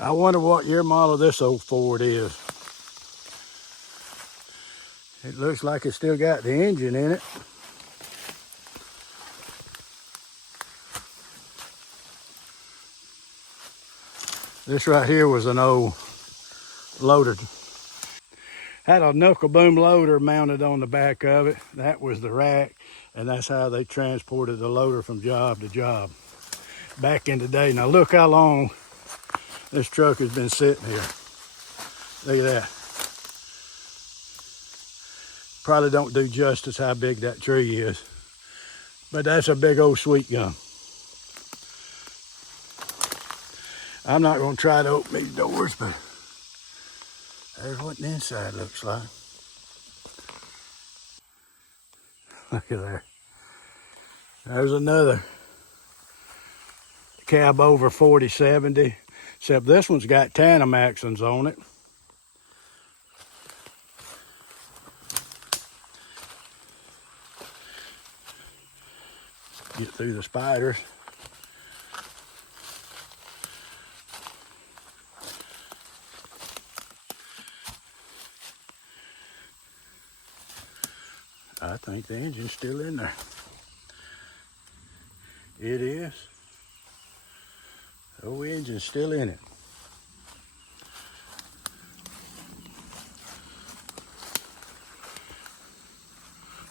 I wonder what year model this old Ford is. It looks like it's still got the engine in it. This right here was an old loader. Had a knuckle boom loader mounted on the back of it. That was the rack, and that's how they transported the loader from job to job back in the day. Now look how long this truck has been sitting here. Look at that. Probably don't do justice how big that tree is, but that's a big old sweet gum. I'm not going to try to open these doors, but there's what the inside looks like. Look at that. There's another cab over 4070, except this one's got tandem axles on it. Get through the spiders. I think the engine's still in there. It is. Oh, the engine's still in it.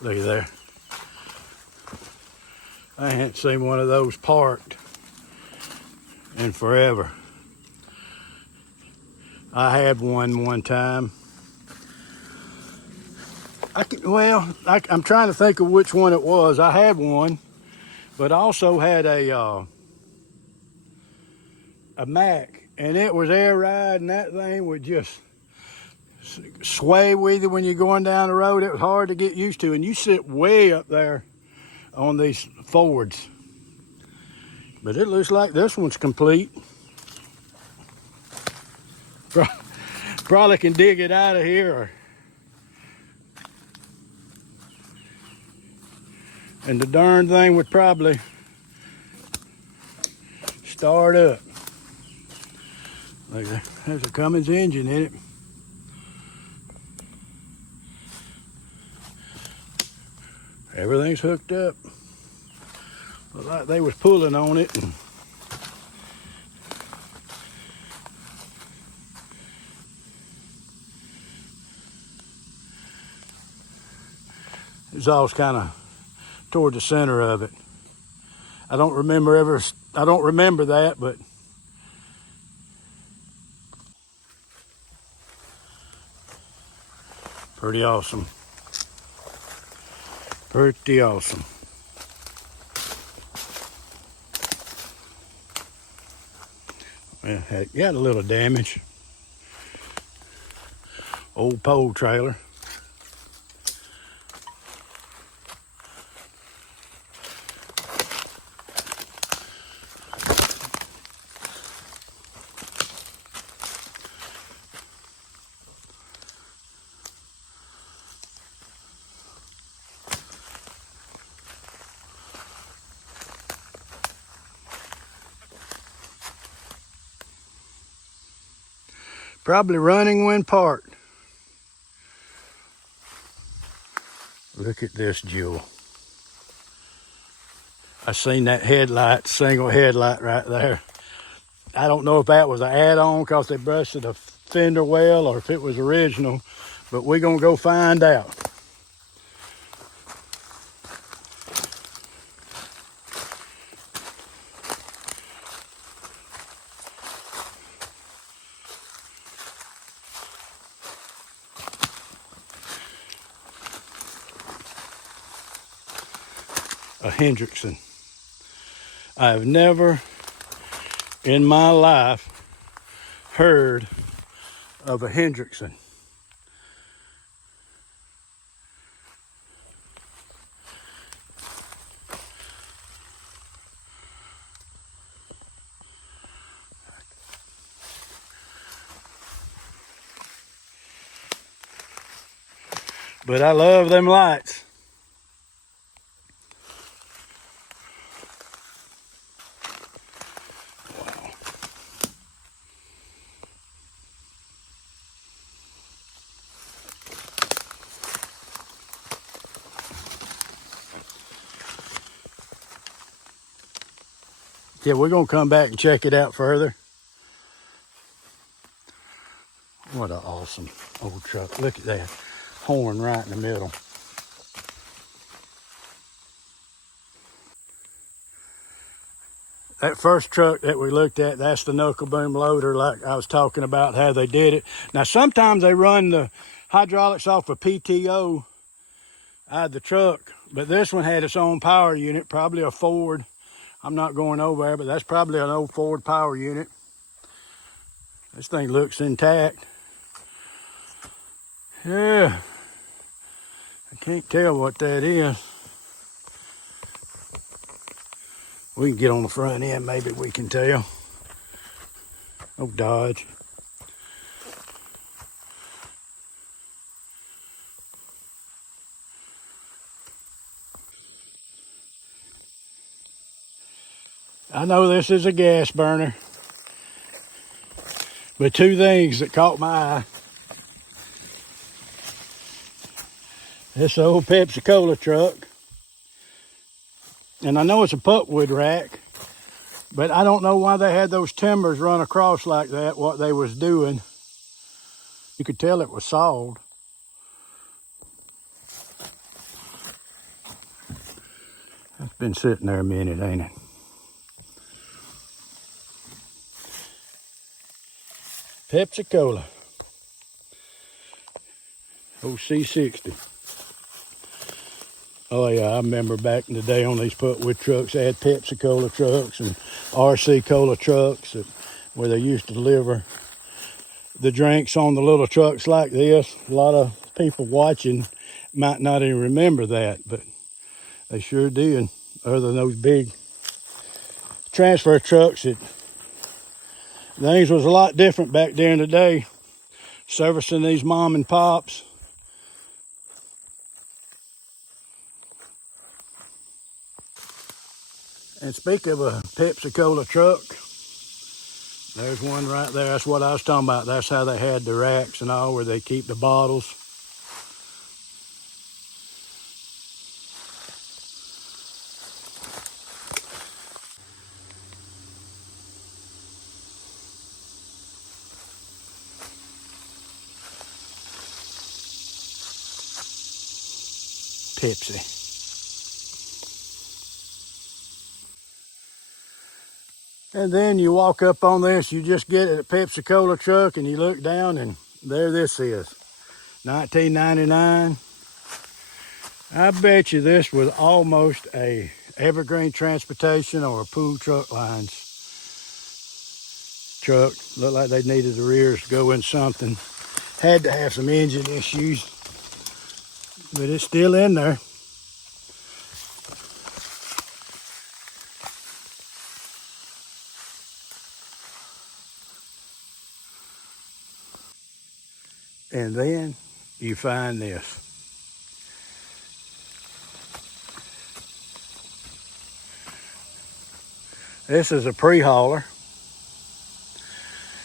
Look at there. I haven't seen one of those parked in forever. I had one time. I'm trying to think of which one it was. I had one, but also had a Mac, and it was air ride, and that thing would just sway with you when you're going down the road. It was hard to get used to, and you sit way up there on these Fords. But it looks like this one's complete. Probably can dig it out of here. And the darn thing would probably start up. Look, there's a Cummins engine in it. Everything's hooked up. Looked like they was pulling on it. And exhaust kind of toward the center of it. I don't remember that, but pretty awesome. Pretty awesome. Well, it got a little damage. Old pole trailer. Probably running when parked. Look at this jewel. I seen that headlight, single headlight right there. I don't know if that was an add-on because they busted a fender well or if it was original, but we're gonna go find out. A Hendrickson. I've never in my life heard of a Hendrickson. But I love them lights. Yeah, we're gonna come back and check it out further. What an awesome old truck. Look at that horn right in the middle. That first truck that we looked at, that's the knuckle boom loader, like I was talking about how they did it. Now, sometimes they run the hydraulics off a PTO out of the truck, but this one had its own power unit, probably a Ford. I'm not going over there, but that's probably an old Ford power unit. This thing looks intact. Yeah, I can't tell what that is. We can get on the front end, maybe we can tell. Oh, Dodge. I know this is a gas burner, but two things that caught my eye. This old Pepsi Cola truck, and I know it's a pulpwood rack, but I don't know why they had those timbers run across like that, what they was doing. You could tell it was sawed. It's been sitting there a minute, ain't it? Pepsi Cola. Oh, C60. Oh yeah, I remember back in the day on these pulpwood trucks, they had Pepsi Cola trucks and RC Cola trucks where they used to deliver the drinks on the little trucks like this. A lot of people watching might not even remember that, but they sure did. Other than those big transfer trucks, things was a lot different back there in the day, servicing these mom and pops. And speak of a Pepsi Cola truck, there's one right there. That's what I was talking about. That's how they had the racks and all, where they keep the bottles. Pepsi. And then you walk up on this, you just get a Pepsi Cola truck and you look down and there this is, 1999. I bet you this was almost a Evergreen Transportation or a Pool Truck Lines truck. Looked like they needed the rears to go in something. Had to have some engine issues, but it's still in there. And then you find this. This is a Prehauler.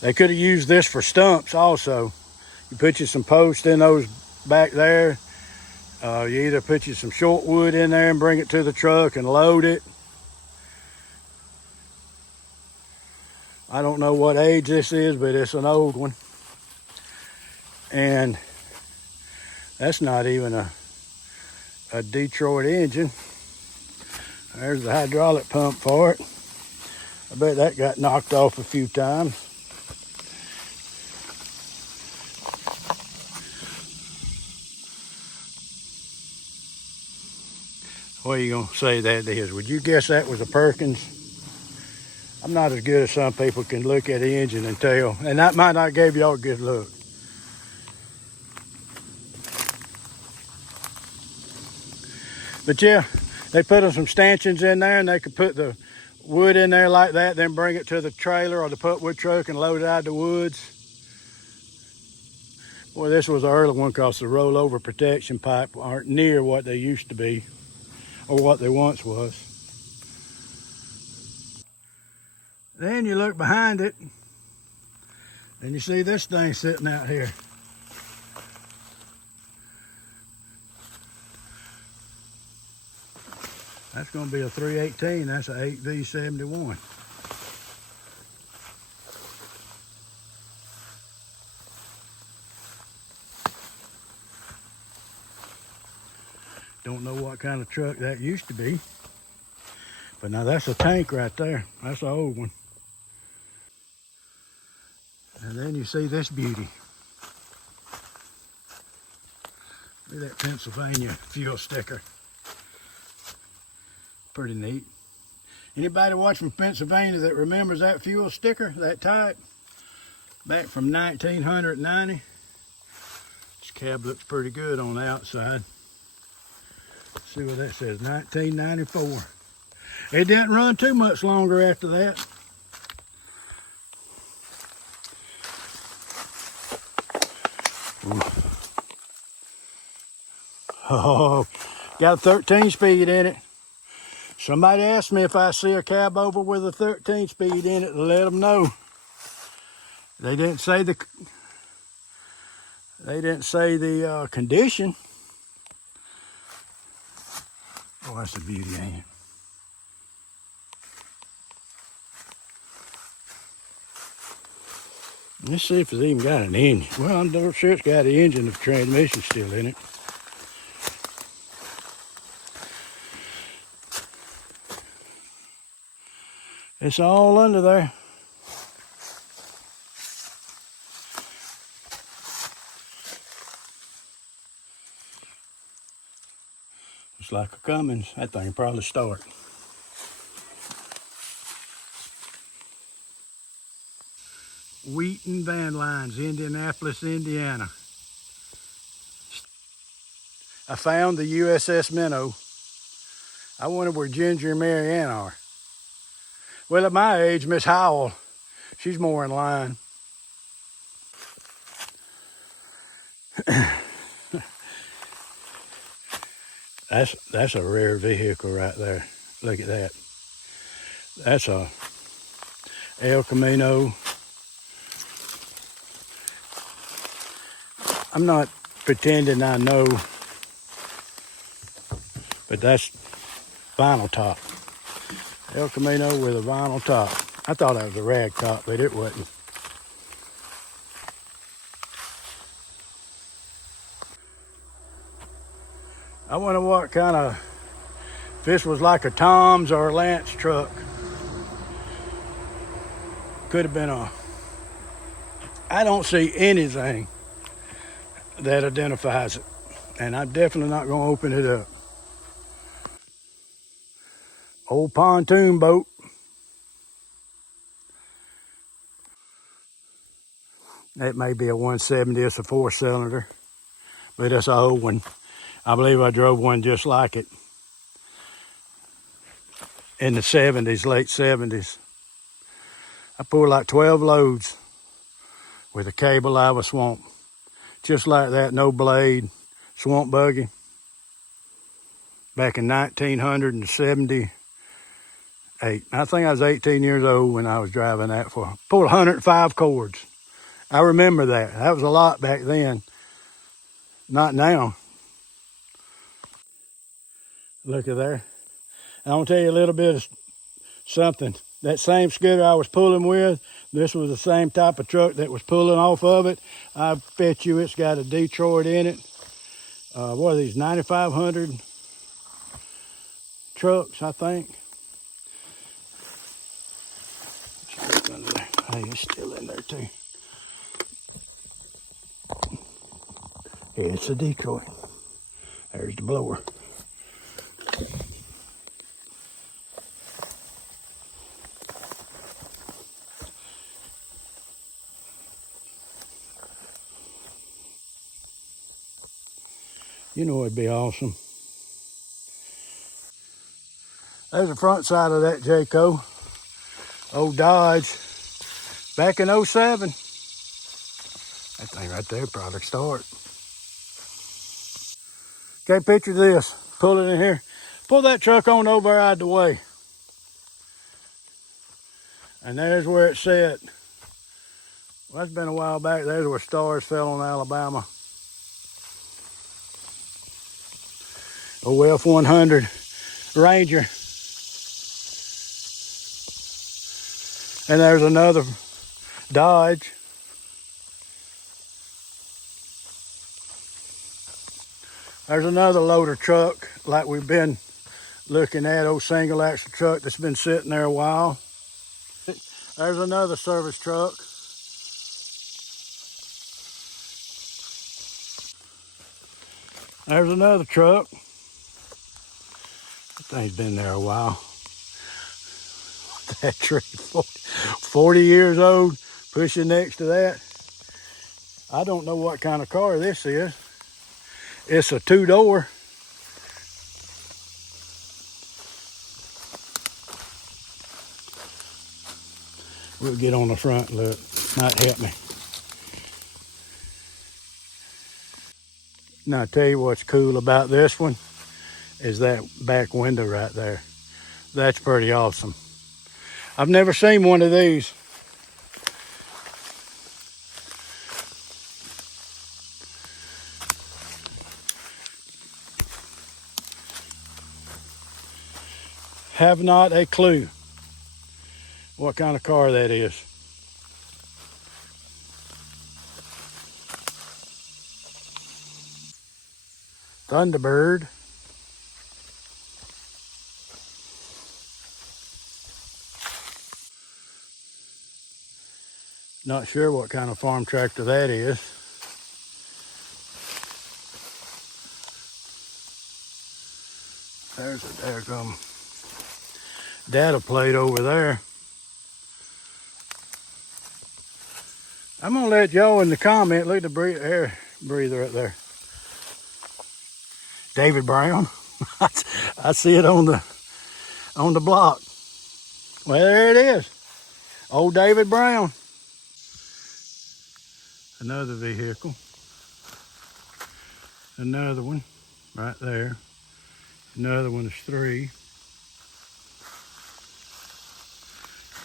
They could have used this for stumps also. You put you some posts in those back there. You either put you some short wood in there and bring it to the truck and load it. I don't know what age this is, but it's an old one. And that's not even a Detroit engine. There's the hydraulic pump for it. I bet that got knocked off a few times. What are you gonna say that is? Would you guess that was a Perkins? I'm not as good as some people can look at the engine and tell, and that might not give y'all a good look. But yeah, they put some stanchions in there and they could put the wood in there like that, then bring it to the trailer or the pulpwood truck and load it out of the woods. Boy, this was an early one because the rollover protection pipe aren't near what they used to be or what they once was. Then you look behind it and you see this thing sitting out here. That's going to be a 318. That's an 8V71. Don't know what kind of truck that used to be. But now that's a tank right there. That's an old one. And then you see this beauty. Look at that Pennsylvania fuel sticker. Pretty neat. Anybody watch from Pennsylvania that remembers that fuel sticker, that type? Back from 1990. This cab looks pretty good on the outside. Let's see what that says, 1994. It didn't run too much longer after that. Ooh. Oh, got a 13 speed in it. Somebody asked me if I see a cab over with a 13 speed in it to let them know. They didn't say the condition. Oh, that's a beauty, ain't it? Let's see if it's even got an engine. Well, I'm sure it's got an engine if the transmission's still in it. It's all under there. It's like a Cummins. That thing probably start. Wheaton Van Lines, Indianapolis, Indiana. I found the USS Minnow. I wonder where Ginger and Mary Ann are. Well, at my age, Miss Howell, she's more in line. That's a rare vehicle right there. Look at that. That's a El Camino. I'm not pretending I know, but that's vinyl top. El Camino with a vinyl top. I thought that was a rag top, but it wasn't. I wonder what kind of, if this was like a Tom's or a Lance truck. Could have been I don't see anything that identifies it. And I'm definitely not going to open it up. Old pontoon boat. That may be a 170, it's a 4-cylinder, but it's an old one. I believe I drove one just like it in the 70s, late 70s. I pulled like 12 loads with a cable out of a swamp. Just like that, no blade, swamp buggy. Back in 1978. I think I was 18 years old when I was driving that for, pulled 105 cords. I remember that. That was a lot back then. Not now. Look at there. I'm gonna tell you a little bit of something. That same scooter I was pulling with, this was the same type of truck that was pulling off of it. I bet you it's got a Detroit in it. What are these, 9,500 trucks, I think. Hey, it's still in there too. Yeah, it's a Detroit. There's the blower. You know it'd be awesome. There's the front side of that Jayco. Old Dodge. Back in 07. That thing right there probably start. Okay, picture this. Pull it in here. Pull that truck on over out of the way. And there's where it set. Well, that's been a while back. There's where stars fell on Alabama. Oh, F-100 Ranger. And there's another Dodge. There's another loader truck like we've been looking at, old single axle truck that's been sitting there a while. There's another service truck. There's another truck. That thing's been there a while. That tree, 40 years old, pushing next to that. I don't know what kind of car this is. It's a two-door. We'll get on the front, look. Might help me. Now, I'll tell you what's cool about this one is that back window right there. That's pretty awesome. I've never seen one of these. Have not a clue what kind of car that is. Thunderbird. Not sure what kind of farm tractor that is. There's a daggum data plate over there. I'm gonna let y'all in the comment, look at the air breather right there. David Brown. I see it on the block. Well, there it is. Old David Brown. Another vehicle. Another one right there. Another one is 3.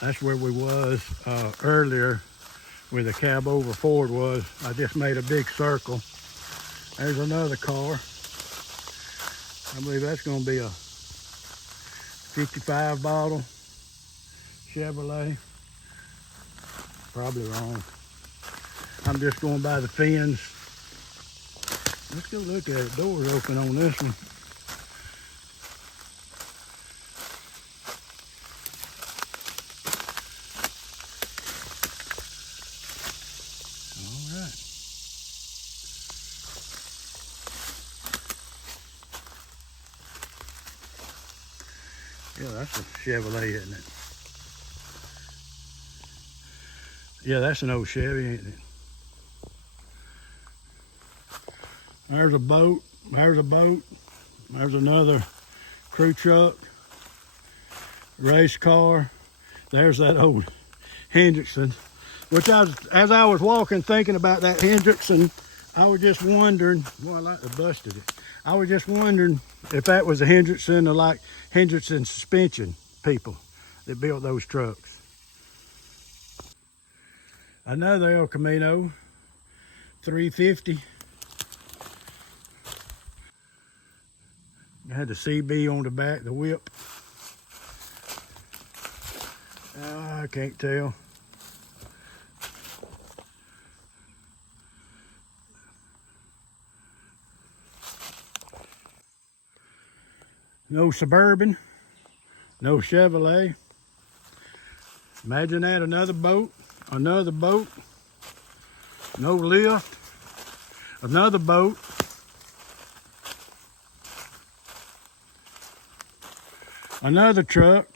That's where we was earlier where the cab over Ford was. I just made a big circle. There's another car. I believe that's gonna be a 55 bottle Chevrolet. Probably wrong. I'm just going by the fins. Let's go look at it. Doors open on this one. All right. Yeah, that's a Chevrolet, isn't it? Yeah, that's an old Chevy, ain't it? There's a boat. There's a boat. There's another crew truck. Race car. There's that old Hendrickson, which as I was walking thinking about that Hendrickson, I was just wondering, boy, I like to busted it. I was just wondering if that was a Hendrickson or like Hendrickson suspension people that built those trucks. Another El Camino 350. It had the CB on the back, the whip. I can't tell. No Suburban, no Chevrolet. Imagine that, another boat, no lift, another boat. Another truck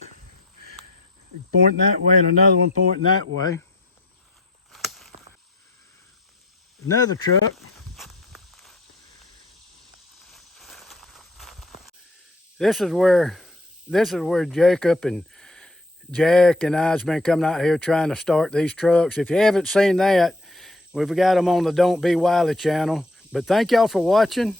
pointing that way and another one pointing that way. Another truck. This is where Jacob and Jack and I's been coming out here trying to start these trucks. If you haven't seen that, we've got them on the Don't Be Wily channel. But thank y'all for watching.